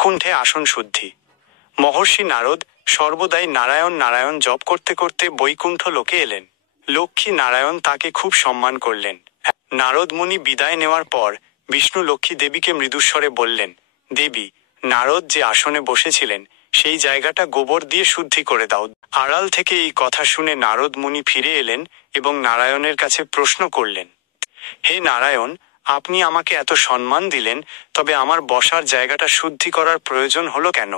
বৈকুণ্ঠে আসন শুদ্ধি। মহর্ষি নারদ সর্বদাই নারায়ণ নারায়ণ জপ করতে করতে বৈকুণ্ঠ লোকে এলেন। লক্ষ্মী নারায়ণ তাকে খুব সম্মান করলেন। নারদ মুনি বিদায় নেওয়ার পর বিষ্ণু লক্ষ্মী দেবীকে মৃদুস্বরে বললেন, দেবী, নারদ যে আসনে বসেছিলেন সেই জায়গাটা গোবর দিয়ে শুদ্ধি করে দাও। আড়াল থেকে এই কথা শুনে নারদ মুনি ফিরে এলেন এবং নারায়ণের কাছে প্রশ্ন করলেন, হে নারায়ণ, আপনি আমাকে এত সম্মান দিলেন, তবে আমার বসার জায়গাটা শুদ্ধি করার প্রয়োজন হলো কেন?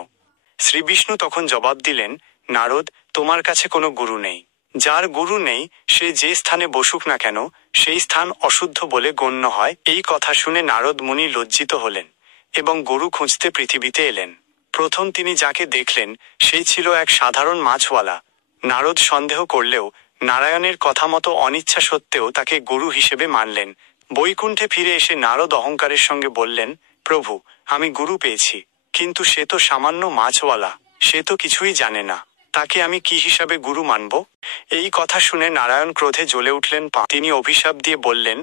শ্রীবিষ্ণু তখন জবাব দিলেন, নারদ, তোমার কাছে কোনো গুরু নেই। যার গুরু নেই সে যে স্থানে বসুক না কেন সেই স্থান অশুদ্ধ বলে গণ্য হয়। এই কথা শুনে নারদ মুনি লজ্জিত হলেন এবং গুরু খুঁজতে পৃথিবীতে এলেন। প্রথম তিনি যাকে দেখলেন সেই ছিল এক সাধারণ মাছওয়ালা। নারদ সন্দেহ করলেও নারায়ণের কথা মতো অনিচ্ছা সত্ত্বেও তাকে গুরু হিসেবে মানলেন। বৈকুণ্ঠে ফিরে এসে নারদ অহংকারের সঙ্গে বললেন, প্রভু, আমি গুরু পেয়েছি, কিন্তু সে তো সামান্য মাছওয়ালা, সে তো কিছুই জানে না, তাকে আমি কি হিসাবে গুরু মানব? এই কথা শুনে নারায়ণ ক্রোধে জ্বলে উঠলেন। তিনি অভিশাপ দিয়ে বললেন,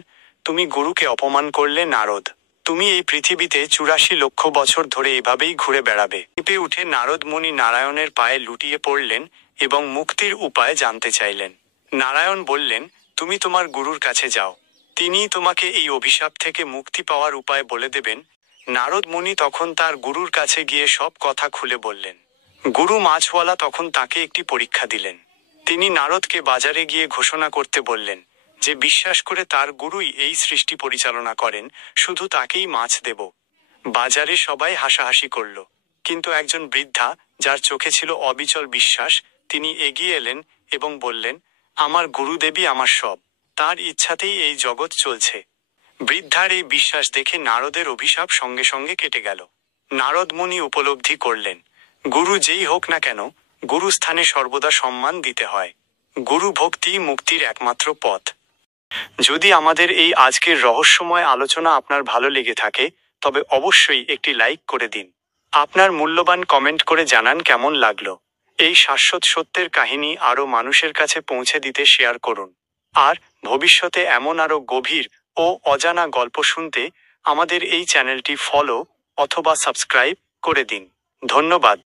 তুমি গুরুকে অপমান করলে নারদ, তুমি এই পৃথিবীতে 84 লক্ষ বছর ধরে এভাবেই ঘুরে বেড়াবে। চেপে উঠে নারদ মুনি নারায়ণের পায়ে লুটিয়ে পড়লেন এবং মুক্তির উপায় জানতে চাইলেন। নারায়ণ বললেন, তুমি তোমার গুরুর কাছে যাও, তিনিই তোমাকে এই অভিশাপ থেকে মুক্তি পাওয়ার উপায় বলে দেবেন। নারদ মুনি তখন তার গুরুর কাছে গিয়ে সব কথা খুলে বললেন। গুরু মাছওয়ালা তখন তাকে একটি পরীক্ষা দিলেন। তিনি নারদকে বাজারে গিয়ে ঘোষণা করতে বললেন যে বিশ্বাস করে তার গুরুই এই সৃষ্টি পরিচালনা করেন, শুধু তাকেই মাছ দেব। বাজারে সবাই হাসাহাসি করল, কিন্তু একজন বৃদ্ধা, যার চোখে ছিল অবিচল বিশ্বাস, তিনি এগিয়ে এলেন এবং বললেন, আমার গুরুদেবী আমার সব, তার ইচ্ছাতেই এই জগৎ চলছে। বৃদ্ধার এই বিশ্বাস দেখে নারদের অভিশাপ সঙ্গে সঙ্গে কেটে গেল। নারদ মুনি উপলব্ধি করলেন, গুরু যেই হোক না কেন, গুরুস্থানে সর্বদা সম্মান দিতে হয়। গুরু ভক্তি মুক্তির একমাত্র পথ। যদি আমাদের এই আজকের রহস্যময় আলোচনা আপনার ভালো লেগে থাকে, তবে অবশ্যই একটি লাইক করে দিন। আপনার মূল্যবান কমেন্ট করে জানান কেমন লাগলো। এই শাশ্বত সত্যের কাহিনী আরও মানুষের কাছে পৌঁছে দিতে শেয়ার করুন। আর ভবিষ্যতে এমন আরও গভীর ও অজানা গল্প শুনতে আমাদের এই চ্যানেলটি ফলো অথবা সাবস্ক্রাইব করে দিন। ধন্যবাদ।